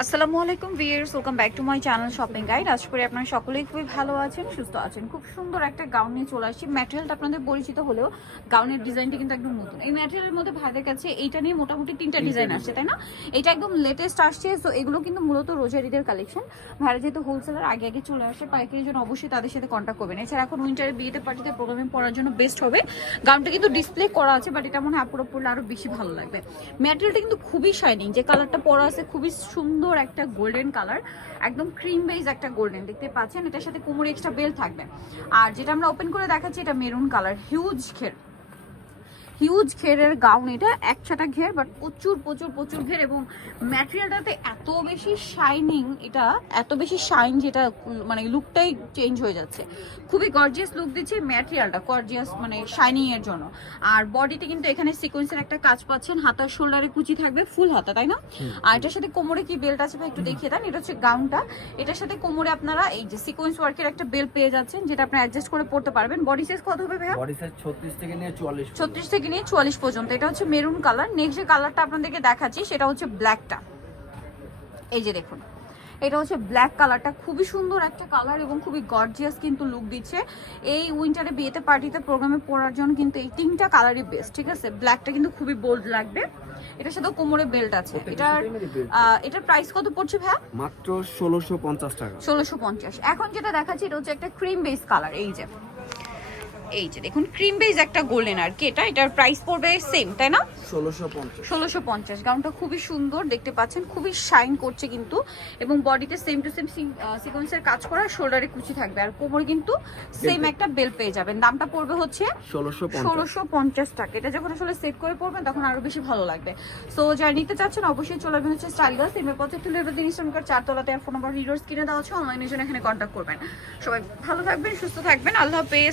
আসসালামু আলাইকুম viewers, welcome back to my channel shopping guide. আশা করি আপনারা সকলেই খুবই ভালো আছেন, সুস্থ আছেন। খুব সুন্দর একটা গাউন নিয়ে চলে আসছি। ম্যাটেরিয়ালটা আপনাদের পরিচিত হলেও গাউনের ডিজাইনটা কিন্তু একদম নতুন। এই ম্যাটেরিয়ালের মধ্যে ভাইদের কাছে এইটা নিয়ে মোটামুটি 3টা ডিজাইন আসছে, তাই না? এটা একদম লেটেস্ট আসছে। সো এগুলো কিন্তু মূলত রোজার ঈদের কালেকশন। ভাইরা যেহেতু হোলসেলার আগে আগে চলে আসে, পাইকারির জন্য অবশ্যই তাদের সাথে কন্ট্যাক্ট করবেন। এছাড়া এখন উইন্টারে বিয়েতে পার্টিতে প্রোগ্রামে পরার জন্য বেস্ট হবে। গাউনটা কিন্তু ডিসপ্লে করা আছে, বাট এটা মনে হয় আপুরা পরলে আরো বেশি ভালো লাগবে। ম্যাটেরিয়ালটা কিন্তু খুবই শাইনিং, যে কালারটা পরা আছে খুবই সুন্দর একটা গোল্ডেন কালার, একদম ক্রিম বেজ একটা গোল্ডেন দেখতে পাচ্ছেন। এটার সাথে কোমরে এক্সট্রা বেল থাকবে। আর যেটা আমরা ওপেন করে দেখাচ্ছি এটা মেরুন কালার, হিউজ ঘেরের গাউন। এটা একসাথে ঘের, বাট প্রচুর প্রচুর প্রচুর ঘের, এবং ম্যাটেরিয়ালটাতে এত বেশি শাইনিং, এটা এত বেশি শাইন যেটা মানে লুকটাই চেঞ্জ হয়ে যাচ্ছে। খুবই গর্জিয়াস লুক দিচ্ছে ম্যাটেরিয়ালটা, গর্জিয়াস মানে শাইনিং এর জন্য। আর বডিতে কিন্তু এখানে সিকোয়েন্সের একটা কাজ পাচ্ছেন, হাতার শোল্ডারে কুচি থাকবে, ফুল হাতা, তাই না? আর এটার সাথে কোমরে কি বেল্ট আছে ভাই একটু দেখিয়ে দেন। এটা হচ্ছে গাউনটা, এটার সাথে কোমরে আপনারা এই যে সিকোয়েন্স ওয়ার্কের একটা বেল্ট পেয়ে যাচ্ছেন, যেটা আপনি অ্যাডজাস্ট করে পড়তে পারবেন। বডি সাইজ কত হবে ভাইয়া? বডি সাইজ 36 থেকে নিয়ে 44, 36 থেকে নিয়ে 44 পর্যন্ত। এটা হচ্ছে মেরুন কালার। নেক্সট যে কালারটা আপনাদেরকে দেখাচ্ছি সেটা হচ্ছে ব্ল্যাকটা। এই যে দেখুন, এটা হচ্ছে ব্ল্যাক কালারটা, খুবই সুন্দর একটা কালার এবং খুবই গর্জিয়াস কিন্তু লুক দিচ্ছে। এই উইন্টারে বিয়েতে পার্টিতে প্রোগ্রামে পরার জন্য কিন্তু এই 3টা কালারই বেস্ট, ঠিক আছে? ব্ল্যাকটা কিন্তু খুবই বোল্ড লাগবে। এটার সাথে কোমরে বেল্ট আছে। এটার প্রাইস কত পড়ছে ভাইয়া? মাত্র 1650 টাকা। 1650। এখন যেটা দেখাচ্ছি এটা হচ্ছে একটা ক্রিম বেস কালার। এই যে দেখুন, ক্রিম বেজ একটা গোল্ডেন আর কি। এটার প্রাইস পড়বে সেম, তাই না? 1650। গাউনটা খুবই সুন্দর দেখতে পাচ্ছেন, খুবই শাইন করছে কিন্তু, এবং বডিতে সেম টু সেম সিকোয়েন্সের কাজ করা, শোল্ডারে কুচি থাকবে, আর কোমরে কিন্তু সেম একটা বেল পেয়ে যাবেন। দামটা পড়বে হচ্ছে 1650 টাকা। এটা যখন আসলে সেট করে পড়বেন তখন আরো বেশি ভালো লাগবে। সো যারা নিতে চাচ্ছেন অবশ্যই চলে আসবেন হচ্ছে স্টাইল গার্লস, এমএ পথে লেভেল 3 ইসলামকার 4 তলাতে। আর ফোন নাম্বার ভিডিওস কিনে দেওয়া হচ্ছে, অনলাইনের জন্য এখানে কন্ট্যাক্ট করবেন। সবাই ভালো থাকবেন, সুস্থ থাকবেন, আল্লাহ হাফেজ।